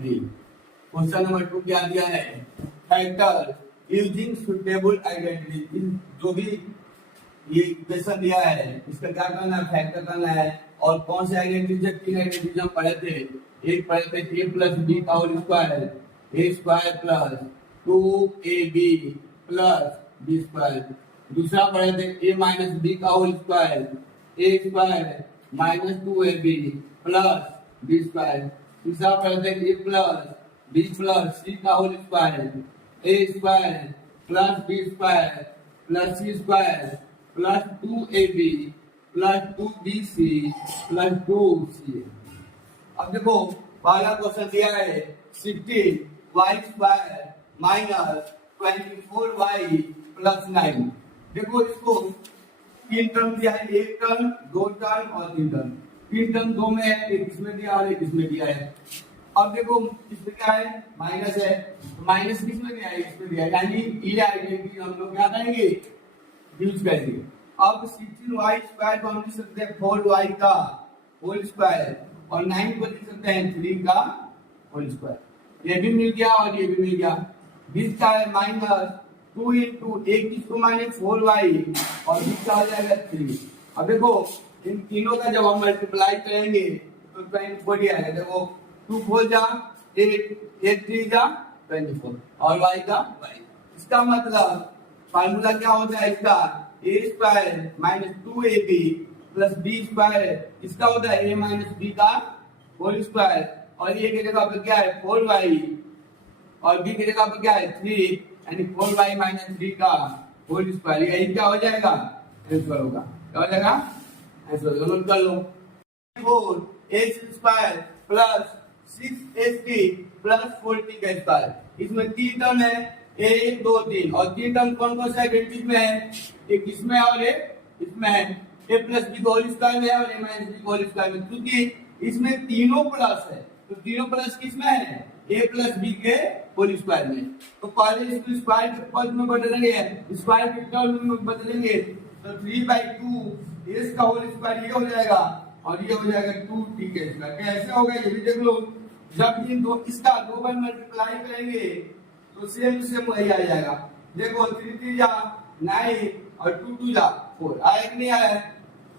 3। Question number 2 क्या दिया है, फैक्टर यूजिंग सुटेबल आइडेंटिटी। जो भी ये इक्वेशन दिया है इसका क्या करना है, फैक्टर करना है। और कौन से आइडेंटिटी से, 3 आइडेंटिटी हम पढ़े थे। एक पढ़े थे a प्लस बी का whole square, a square plus 2ab plus b square. दूसरा पढ़े थे a माइनस बी का whole square, a square minus 2ab plus b square. तीसरा पढ़े थे a plus b plus c का whole square, a square plus b square plus c square plus 2ab plus 2bc plus 2ca। अब देखो पहला question दिया है 16y square minus 24y plus 9। देखो इसको 3 टर्म दिया है, 1 टर्म 2 टर्म और 3 टर्म। 3 टर्म 2 में है, एक इसमें दिया और एक इसमें दिया है। अब देखो इसमें क्या है, माइनस है, माइनस किसमें दिया है, इसमें दिया है, यानी ये आइडेंटिटी हम लोग क्या करेंगे, यूज करेंगे। अब 16y स्क्वायर को हम लिख सकते हैं 4y का होल स्क्वायर और 9 को लिख सकते हैं 3 का होल स्क्वायर। ये भी मिल गया और ये भी मिल गया। 20 का है माइनस 2 इंटू एक किसको माइनस 4y और 20 का हो जाएगा 3। अब देखो इन तीनों का जब हम मल्टीप्लाई करेंगे तो 24 आएगा। देखो 2 4 जा 8, 8 3 जा 24 और y का y। इसका मतलब फार्मूला क्या होता है इसका, a square minus 2ab plus b square, इसका होता है a माइनस b का होल स्क्वायर और ये की जगह पे क्या है 4y और b की जगह पे क्या है 3, यानी 4y माइनस 3 का होल स्क्वायर। यही क्या हो जाएगा, आंसर होगा। क्या हो जाएगा, आंसर। नोट कर लो 4x square plus 6ac plus 4t का स्क्वायर। इसमें 3 टर्म है, 1 2 3 और 3 टर्म कौन कौन सा आइडेंटिटी में है, एक इसमें और एक इसमें है। a प्लस b का होल स्क्वायर में है और a माइनस b का होल स्क्वायर में। क्योंकि इसमें तीनों प्लस है तो तीनों प्लस किसमें है, a प्लस b के होल स्क्वायर में। तो पहले इसको स्क्वायर के पद में बदलेंगे, स्क्वायर के टर्म में बदलेंगे तो 3/2 a का होल स्क्वायर ये हो जाएगा और ये हो जाएगा 2t का स्क्वायर। कैसे होगा ये भी देख लो। जब इन दो इसका 2 बार मल्टीप्लाई करेंगे तो सेम सेम वही आ जाएगा। देखो 3 3 जा 9 और 2 2 जा 4 आया कि नहीं आया।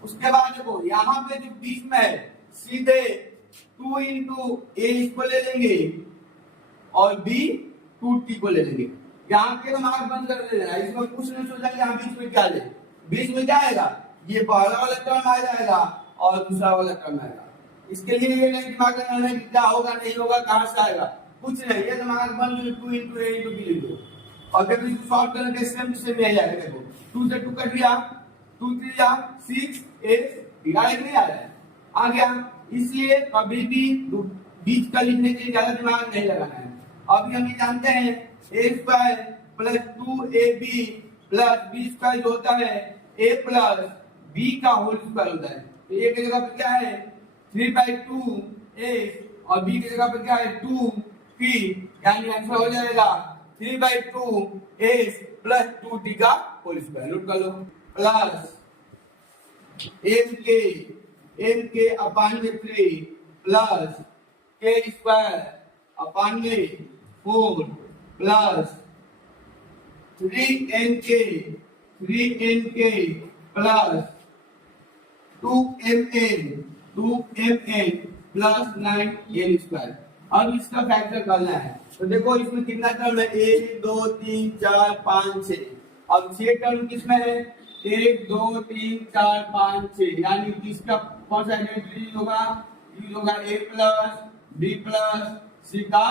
उसके बाद देखो यहाँ पे जो बीच में है सीधे 2 इंटू a इसको ले लेंगे और b 2t को ले लेंगे। यहाँ के दिमाग बंद कर देना, इसमें कुछ नहीं सोचा कि यहाँ बीच में क्या ले, बीच में क्या आएगा, ये पहला वाला टर्म आ जाएगा और दूसरा वाला टर्म आएगा। इसके लिए ये नहीं दिमाग लगाना है कि क्या होगा नहीं होगा, कहाँ से आएगा, कुछ नहीं, ये दिमाग बंद 2 इंटू a इंटू b लिख दो और जब इसको सॉल्व करके सेम टू सेम आ जाएगा। देखो 2 से 2 कट गया, 2 3 जा 6 8 नहीं आ रहा है, आ गया। इसलिए कभी भी बीच का लिखने के लिए ज्यादा दिमाग नहीं लगाना है। अभी हम ये जानते हैं a square plus 2ab plus b square जो होता है a प्लस b का होल स्क्वायर होता है। तो a की जगह पे क्या है 3/2 a और b की जगह पे क्या है 2t, यानी आंसर हो जाएगा 3/2 a प्लस 2t का होल स्क्वायर। नोट कर लो प्लस m अपान में 3 प्लस k स्क्वायर अपान में 4 plus 3nk plus 2mn plus 9n square. अब इसका फैक्टर करना है तो देखो इसमें कितना टर्म है 1 2 3 4 5 6। अब 6 टर्म किसमें है 1 2 3 4 5 6, यानी किसका कौन सा आइडेंटिटी होगा, यूज होगा a plus b plus c का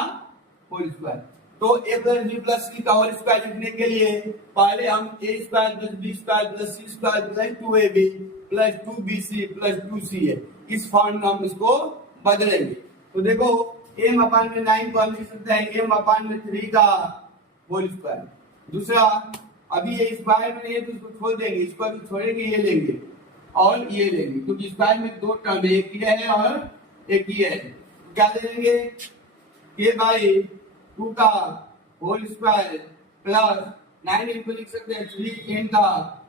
होल स्क्वायर। तो a plus b plus c का होल स्क्वायर लिखने के लिए पहले हम a square plus b square plus c square plus 2ab plus 2bc plus 2ca इस फॉर्म में हम इसको बदलेंगे। तो देखो m अपान में 9 को हम लिख सकते हैं m अपान में 3 का होल स्क्वायर। दूसरा अभी ये स्क्वायर में नहीं है तो इसको छोड़ देंगे, इसको अभी छोड़ेंगे, ये लेंगे और ये लेंगे क्योंकि स्क्वायर में 2 टर्म है, एक ये है और एक ये है। तो क्या ले लेंगे k/2 का होल स्क्वायर प्लस 9 इनको लिख सकते हैं 3n का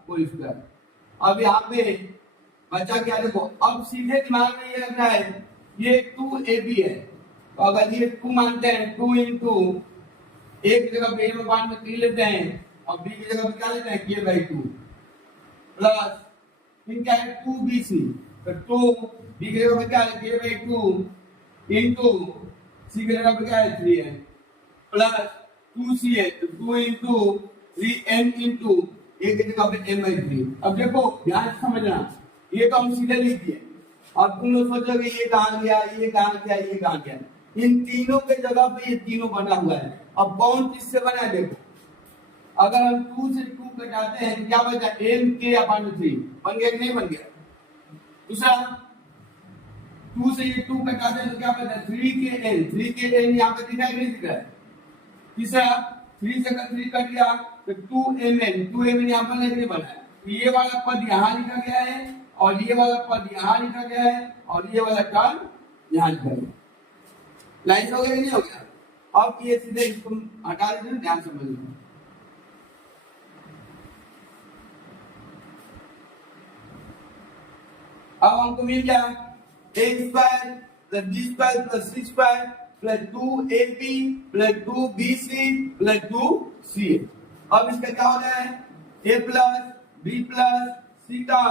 होल स्क्वायर। अब यहाँ पे बचा क्या, देखो अब सीधे दिमाग में ये रखना है ये 2ab है तो अगर ये 2 मानते हैं 2 इंटू एक की जगह पे a में मान में 3 लेते हैं और b की जगह पे क्या लेते हैं k/2 प्लस इनका है 2bc तो 2 b की जगह पे क्या है k/2 इंटू c की जगह पे क्या है 3 है प्लस 2c है तो 2 इंटू 3n इंटू एक की जगह पे m/3। अब देखो ध्यान से समझना, ये तो हम सीधे लिख दिए। अब तुम लोग सोचोगे ये कहाँ गया, ये कहाँ गया, ये कहाँ गया। इन तीनों के जगह पे ये तीनों बना हुआ है। अब कौन किससे बना है देखो, अगर हम 2 से 2 घटाते हैं तो क्या बचा mk/3 बन गया कि नहीं बन गया। दूसरा 2 से ये 2 घटाते हैं तो क्या बचा 3kn यहाँ पे दिखा है कि नहीं दिख रहा है। तीसरा 3 से 3 कट गया तो 2mn यहाँ पर नहीं बना है। ये वाला पद यहाँ लिखा गया है और ये वाला पद यहाँ लिखा गया है और ये वाला टर्म यहाँ लिखा गया। लाइन हो गया कि नहीं हो गया। अब ये सीधे इसको हटा दीजिए, ध्यान समझना। अब हमको मिल गया a² plus b² plus c² plus 2ab plus 2bc plus 2ca। अब इसका क्या हो जाए a plus b plus c का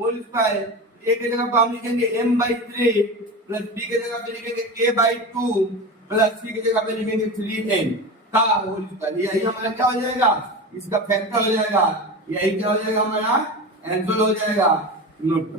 होल स्क्वायर। a की जगह पर हम लिखेंगे m/3 प्लस b की जगह पे लिखेंगे k/2 प्लस c की जगह पे लिखेंगे 3n का होल स्क्वायर। यही हमारा क्या हो जाएगा, इसका फैक्टर हो जाएगा। यही क्या हो जाएगा हमारा आंसर हो जाएगा। नोट